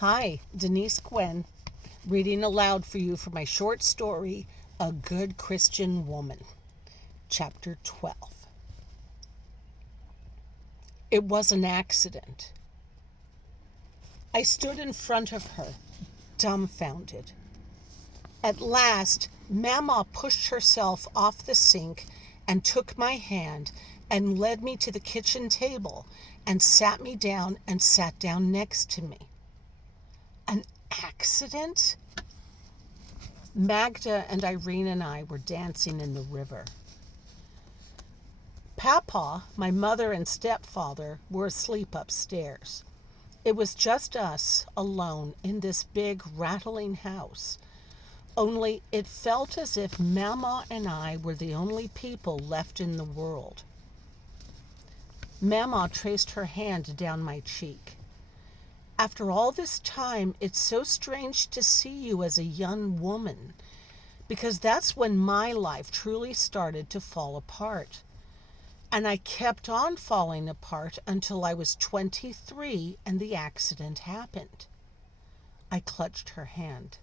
Hi, Denise Gwen, reading aloud for you from my short story, A Good Christian Woman, Chapter 12. It was an accident. I stood in front of her, dumbfounded. At last, Mama pushed herself off the sink and took my hand and led me to the kitchen table and sat me down and sat down next to me. An accident? Magda and Irene and I were dancing in the river. Papa, my mother and stepfather were asleep upstairs. It was just us alone in this big rattling house. Only it felt as if Mama and I were the only people left in the world. Mama traced her hand down my cheek. After all this time, it's so strange to see you as a young woman, because that's when my life truly started to fall apart. And I kept on falling apart until I was 23 and the accident happened. I clutched her hand.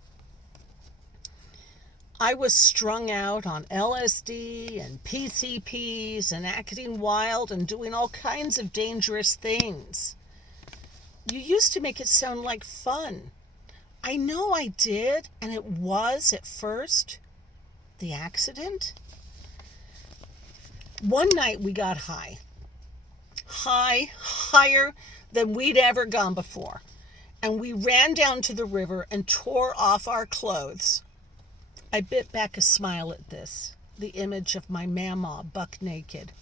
I was strung out on LSD and PCPs and acting wild and doing all kinds of dangerous things. You used to make it sound like fun. I know I did, and it was at first. The accident? One night we got high. Higher than we'd ever gone before. And we ran down to the river and tore off our clothes. I bit back a smile at this, the image of my mama buck naked.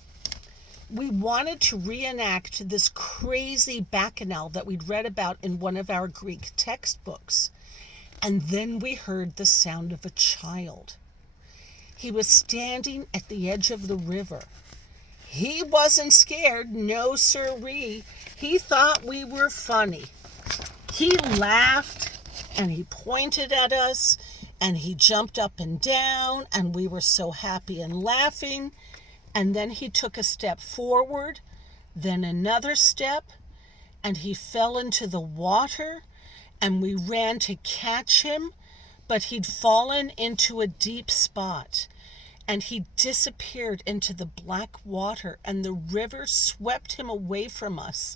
We wanted to reenact this crazy bacchanal that we'd read about in one of our Greek textbooks. And then we heard the sound of a child. He was standing at the edge of the river. He wasn't scared, no sirree. He thought we were funny. He laughed and he pointed at us and he jumped up and down and we were so happy and laughing. And then he took a step forward, then another step, and he fell into the water, and we ran to catch him, but he'd fallen into a deep spot, and he disappeared into the black water, and the river swept him away from us,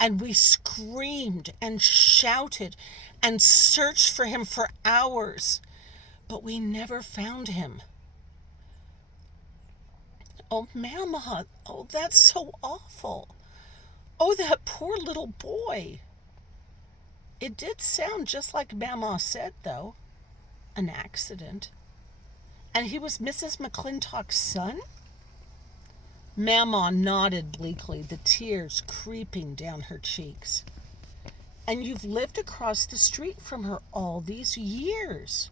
and we screamed and shouted and searched for him for hours, but we never found him. Oh, Mama, oh, that's so awful. Oh, that poor little boy. It did sound just like Mama said, though. An accident. And he was Mrs. McClintock's son? Mama nodded bleakly, the tears creeping down her cheeks. And you've lived across the street from her all these years.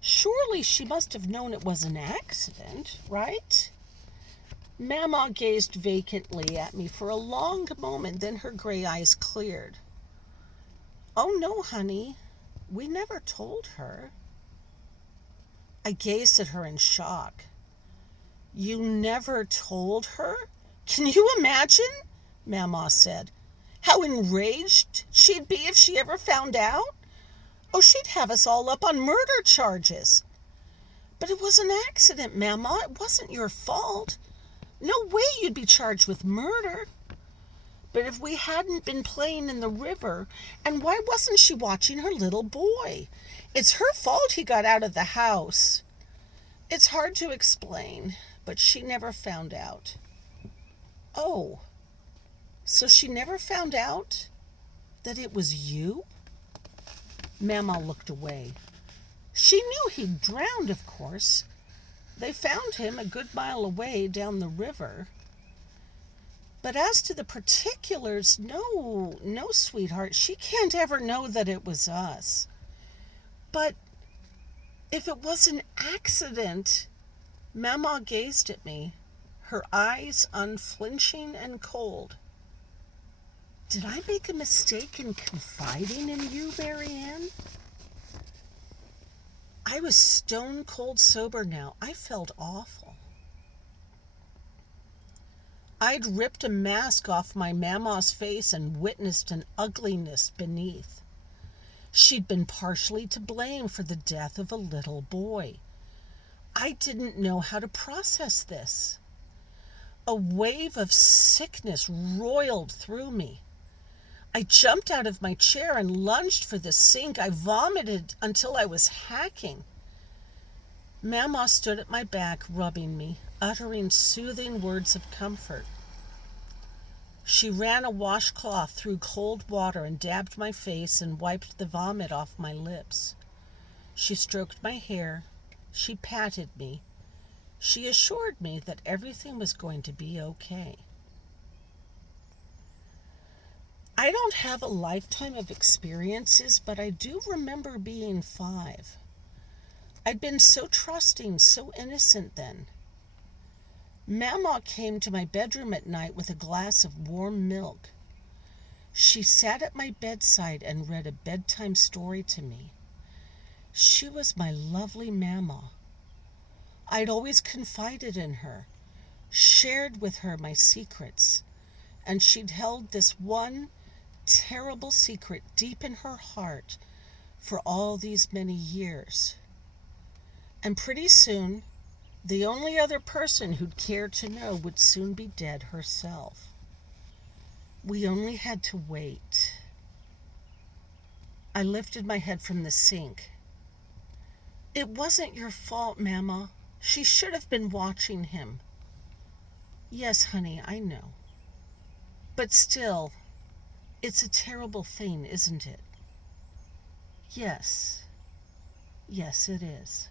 Surely she must have known it was an accident, right? Mama gazed vacantly at me for a long moment, then her gray eyes cleared. Oh, no, honey. We never told her. I gazed at her in shock. You never told her? Can you imagine? Mama said. How enraged she'd be if she ever found out? Oh, she'd have us all up on murder charges. But it was an accident, Mama. It wasn't your fault. No way you'd be charged with murder. But if we hadn't been playing in the river, and why wasn't she watching her little boy? It's her fault he got out of the house. It's hard to explain, but she never found out. Oh, so she never found out that it was you? Mama looked away. She knew he'd drowned, of course. They found him a good mile away down the river. But as to the particulars, no, sweetheart, she can't ever know that it was us. But if it was an accident, Mama gazed at me, her eyes unflinching and cold. Did I make a mistake in confiding in you, Marianne? I was stone cold sober now. I felt awful. I'd ripped a mask off my Mama's face and witnessed an ugliness beneath. She'd been partially to blame for the death of a little boy. I didn't know how to process this. A wave of sickness roiled through me. I jumped out of my chair and lunged for the sink. I vomited until I was hacking. Mama stood at my back, rubbing me, uttering soothing words of comfort. She ran a washcloth through cold water and dabbed my face and wiped the vomit off my lips. She stroked my hair. She patted me. She assured me that everything was going to be okay. I don't have a lifetime of experiences, but I do remember being 5. I'd been so trusting, so innocent then. Mama came to my bedroom at night with a glass of warm milk. She sat at my bedside and read a bedtime story to me. She was my lovely Mama. I'd always confided in her, shared with her my secrets, and she'd held this one terrible secret deep in her heart for all these many years. And pretty soon, the only other person who'd care to know would soon be dead herself. We only had to wait. I lifted my head from the sink. It wasn't your fault, Mama. She should have been watching him. Yes, honey, I know. But still, it's a terrible thing, isn't it? Yes. Yes, it is.